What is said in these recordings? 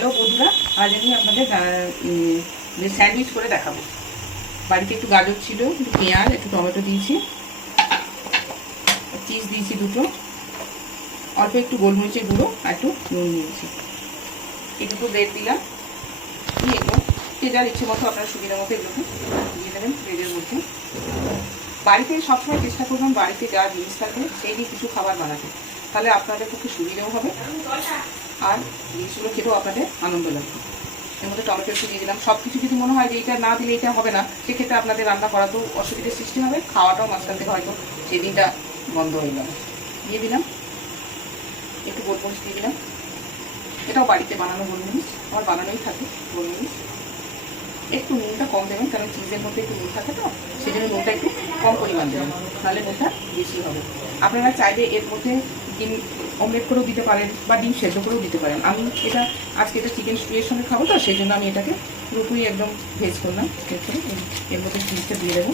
Hello বন্ধুরা, আজ আমি আপনাদের স্যান্ডউইচ করে দেখাবো। বাড়িতে একটু গাজর ছিল, একটু পেঁয়াজ, একটু টমেটো দিয়েছি, চিজ দিয়েছি দুটো, অল্প একটু গোলমরিচের গুঁড়ো আর একটু নুন দিয়েছি। এই দুটো ব্রেড দিলাম, দিয়ে এগুলো যে যার ইচ্ছে মতো আপনার সুবিধা মতো এগুলোকে দিয়ে দেবেন ব্রেডের মধ্যে। বাড়িতে সবসময় চেষ্টা করবেন বাড়িতে যা জিনিস থাকে সেই দিয়ে কিছু খাবার বানাতে, তাহলে আপনাদের পক্ষে সুবিধাও হবে আর জিনিসগুলো খেতেও আপনাদের আনন্দ লাগবে। এর মধ্যে টমেটো একটু দিয়ে দিলাম। সব কিছু যদি মনে হয় যে এটা না দিলে এটা হবে না, সেক্ষেত্রে আপনাদের রান্না করাতেও অসুবিধার সৃষ্টি হবে, খাওয়াটাও মাঝখান থেকে হয়তো সেই দিনটা বন্ধ হয়ে যাবে। দিয়ে দিলাম একটু গোলমরিচ দিয়ে দিলাম, এটাও বাড়িতে বানানো গোলমরিচ, আমার বানানোই থাকে গোলমরিচ। একটু নুনটা কম দেবেন, কারণ চিজের মধ্যে একটু নুন থাকে তো, সেই জন্য নুনটা একটু কম পরিমাণ দেবেন, তাহলে নুনটা বেশি হবে। আপনারা চাইলে এর মধ্যে ডিম অমলেট করেও দিতে পারেন বা ডিম সেদ্ধ করেও দিতে পারেন। আমি আজকে এটা চিকেন স্টুয়ের সঙ্গে খাবো তো, সেই জন্য আমি এটাকে পুরোপুরি একদম ভেজ করলাম। এরপরে এর মধ্যে চিজটা দিয়ে দেবো।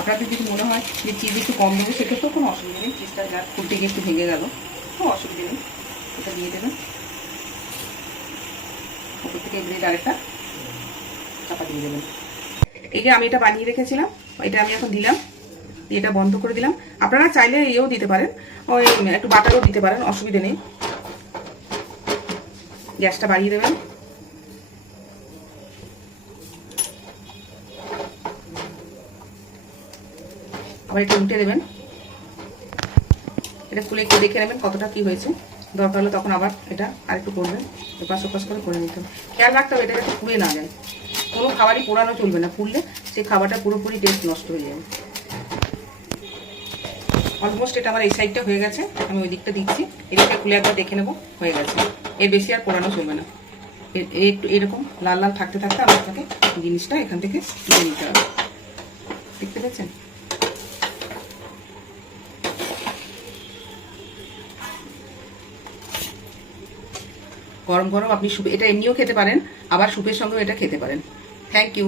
আপনাদের যদি মনে হয় যে চিজ একটু কম দেবে, সেক্ষেত্রেও কোনো অসুবিধা নেই। চিজটা যা খুলতে গিয়ে একটু ভেঙে গেল, কোনো অসুবিধা নেই, এটা দিয়ে দেবেন। ওপর থেকে ব্রেড আরেকটা চাপা দিয়ে দেবেন। এই যে আমি এটা বানিয়ে রেখেছিলাম, এটা আমি এখন দিলাম, এটা বন্ধ করে দিলাম। আপনারা চাইলে এও দিতে পারেন, ওই একটু বাটারও দিতে পারেন, অসুবিধা নেই। গ্যাসটা বাড়িয়ে দেবেন। আবার একটু উল্টে দেবেন, এটা খুলে একটু দেখে নেবেন কতটা কি হয়েছে। দরকার হলে তখন আবার এটা আরেকটু করবেন, এপাশ ওপাশ করে নিতে হবে। খেয়াল রাখতে হবে এটা যাতে পুড়ে না যায়, কোনো খাবারই পোড়ানো চলবে না, পুড়লে সেই খাবারটা পুরোপুরি টেস্ট নষ্ট হয়ে যাবে। অলমোস্ট এটা আমার এই সাইডটা হয়ে গেছে, আমি ওই দিকটা দিচ্ছি। এদিকটা খুলে একবার দেখে নেবো, হয়ে গেছে। এর বেশি আর পোড়ানো চলবে না, একটু এরকম লাল লাল থাকতে থাকতে আপনাকে জিনিসটা এখান থেকে তুলে নিতে হবে। দেখতে পাচ্ছেন? গরম গরম আপনি এটা এমনিও খেতে পারেন, আবার স্যুপের সঙ্গেও এটা খেতে পারেন। Thank you.